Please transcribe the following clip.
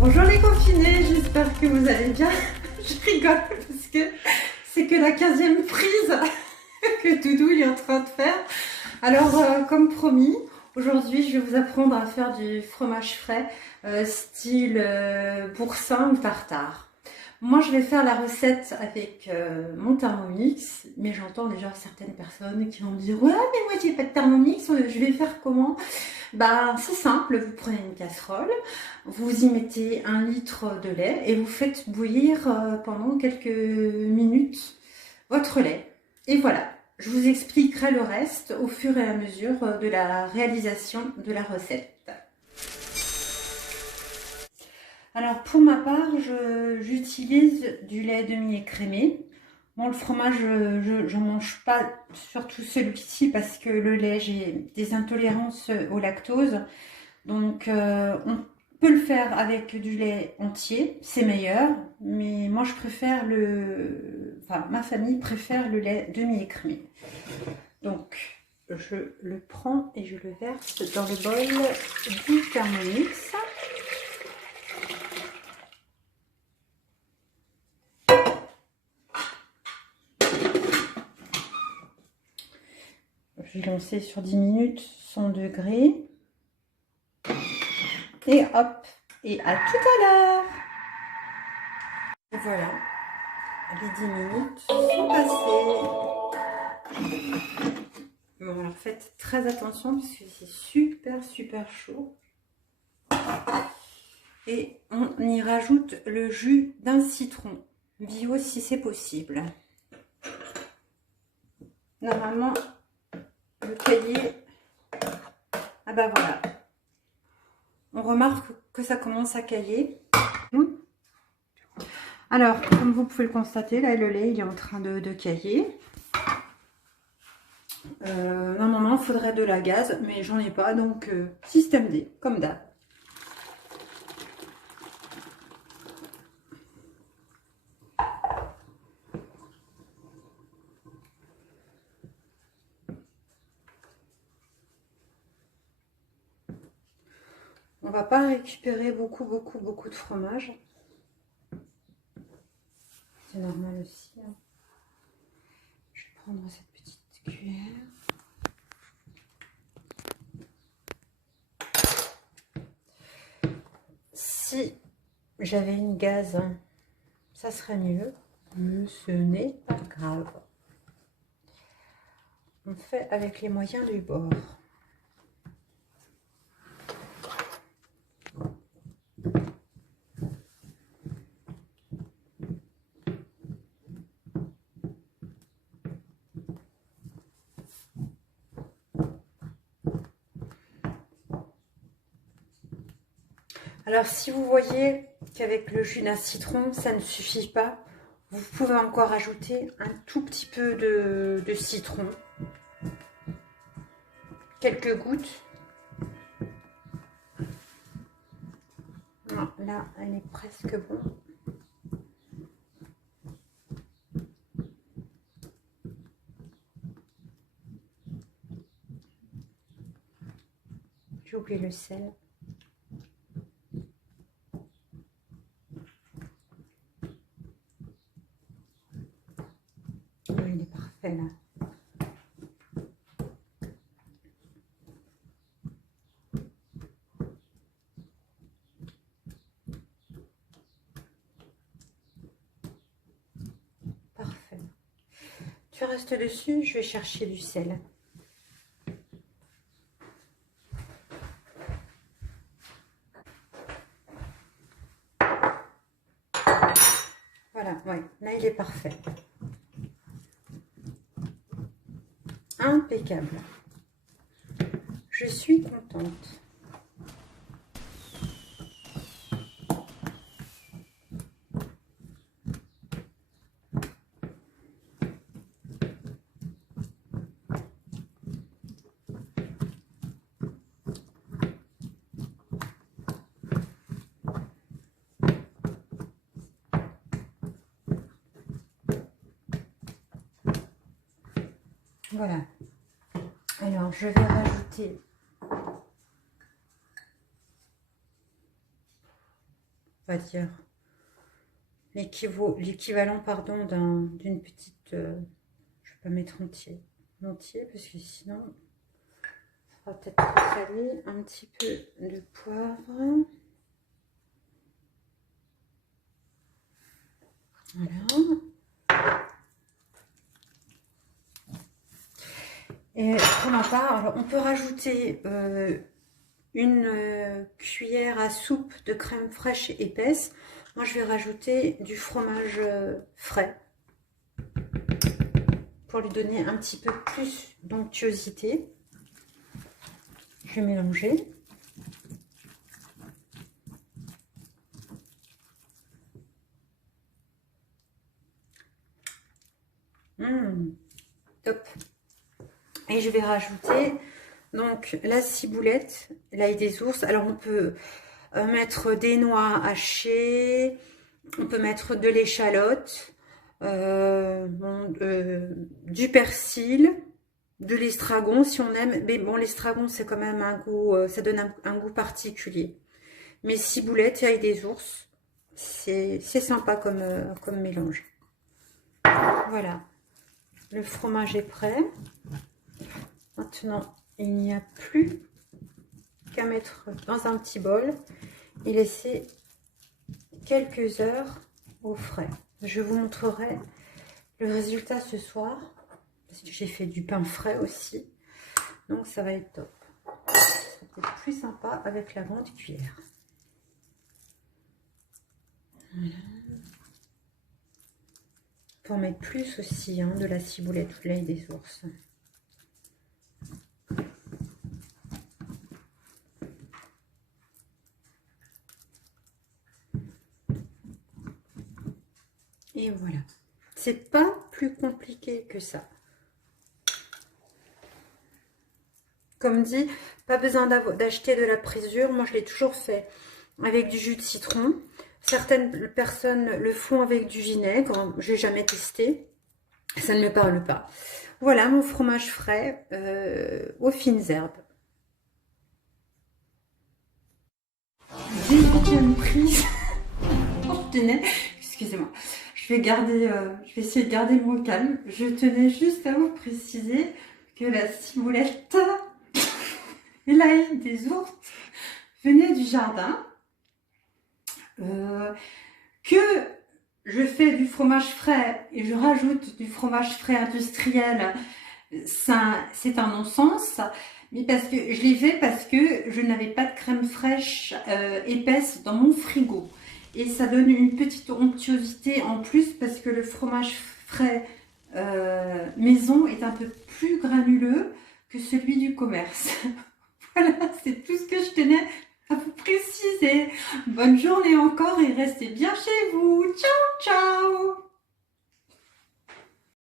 Bonjour les confinés, j'espère que vous allez bien. Je rigole parce que c'est que la 15e prise que Doudou est en train de faire. Alors comme promis, aujourd'hui je vais vous apprendre à faire du fromage frais style boursin ou tartare. Moi je vais faire la recette avec mon Thermomix, mais j'entends déjà certaines personnes qui vont me dire ouais mais moi j'ai pas de Thermomix, je vais faire comment? Ben, c'est simple, vous prenez une casserole, vous y mettez 1 litre de lait et vous faites bouillir pendant quelques minutes votre lait. Et voilà, je vous expliquerai le reste au fur et à mesure de la réalisation de la recette. Alors pour ma part, j'utilise du lait demi-écrémé. Bon, le fromage, je ne mange pas, surtout celui-ci, parce que le lait, j'ai des intolérances au lactose. Donc, on peut le faire avec du lait entier, c'est meilleur. Mais moi, je préfère ma famille préfère le lait demi-écrémé. Donc, je le prends et je le verse dans le bol du Thermomix. Je vais lancer sur 10 minutes, 100 degrés. Et hop, et à tout à l'heure. Voilà, les 10 minutes sont passées. Bon, alors faites très attention parce que c'est super chaud. Et on y rajoute le jus d'un citron bio si c'est possible. Normalement, le cahier, ah bah voilà, on remarque que ça commence à cailler. Alors, comme vous pouvez le constater, là, le lait, il est en train de cailler. Normalement, il faudrait de la gaze, mais j'en ai pas, donc système D, comme d'hab. On va pas récupérer beaucoup de fromage. C'est normal aussi. Hein. Je vais prendre cette petite cuillère. Si j'avais une gaze, ça serait mieux, mais ce n'est pas grave. On fait avec les moyens du bord. Alors si vous voyez qu'avec le jus d'un citron, ça ne suffit pas, vous pouvez encore ajouter un tout petit peu de citron. Quelques gouttes. Non, là, elle est presque bon. J'ai oublié le sel. Oui, il est parfait là. Parfait. Tu restes dessus, je vais chercher du sel. Voilà, ouais, là il est parfait. Impeccable. Je suis contente. Voilà. Alors, je vais rajouter va dire, l'équivalent, pardon, d'une petite... je vais pas mettre entier, parce que sinon, ça va peut-être trop salé. Un petit peu de poivre. Voilà. Et pour ma part, alors on peut rajouter une cuillère à soupe de crème fraîche épaisse. Moi, je vais rajouter du fromage frais pour lui donner un petit peu plus d'onctuosité. Je vais mélanger. Top. Et je vais rajouter donc la ciboulette, l'ail des ours. Alors on peut mettre des noix hachées, on peut mettre de l'échalote, du persil, de l'estragon si on aime. Mais bon, l'estragon c'est quand même un goût, ça donne un goût particulier. Mais ciboulette et ail des ours, c'est sympa comme mélange. Voilà, le fromage est prêt. Maintenant, il n'y a plus qu'à mettre dans un petit bol et laisser quelques heures au frais. Je vous montrerai le résultat ce soir parce que j'ai fait du pain frais aussi, donc ça va être top. Ça peut être plus sympa avec la grande cuillère. Voilà. Pour mettre plus aussi de la ciboulette ou de l'ail des ours. Et voilà, c'est pas plus compliqué que ça. Comme dit, pas besoin d'acheter de la présure. Moi, je l'ai toujours fait avec du jus de citron. Certaines personnes le font avec du vinaigre. Je n'ai jamais testé. Ça ne me parle pas. Voilà mon fromage frais aux fines herbes. Deuxième prise. Oh, je tenais, excusez-moi. Je vais essayer de garder mon calme. Je tenais juste à vous préciser que la ciboulette et l'ail des ours venaient du jardin. Que je fais du fromage frais et je rajoute du fromage frais industriel, c'est un non-sens. Mais parce que je l'ai fait parce que je n'avais pas de crème fraîche épaisse dans mon frigo. Et ça donne une petite onctuosité en plus parce que le fromage frais maison est un peu plus granuleux que celui du commerce. Voilà, c'est tout ce que je tenais à vous préciser. Bonne journée encore et restez bien chez vous. Ciao, ciao!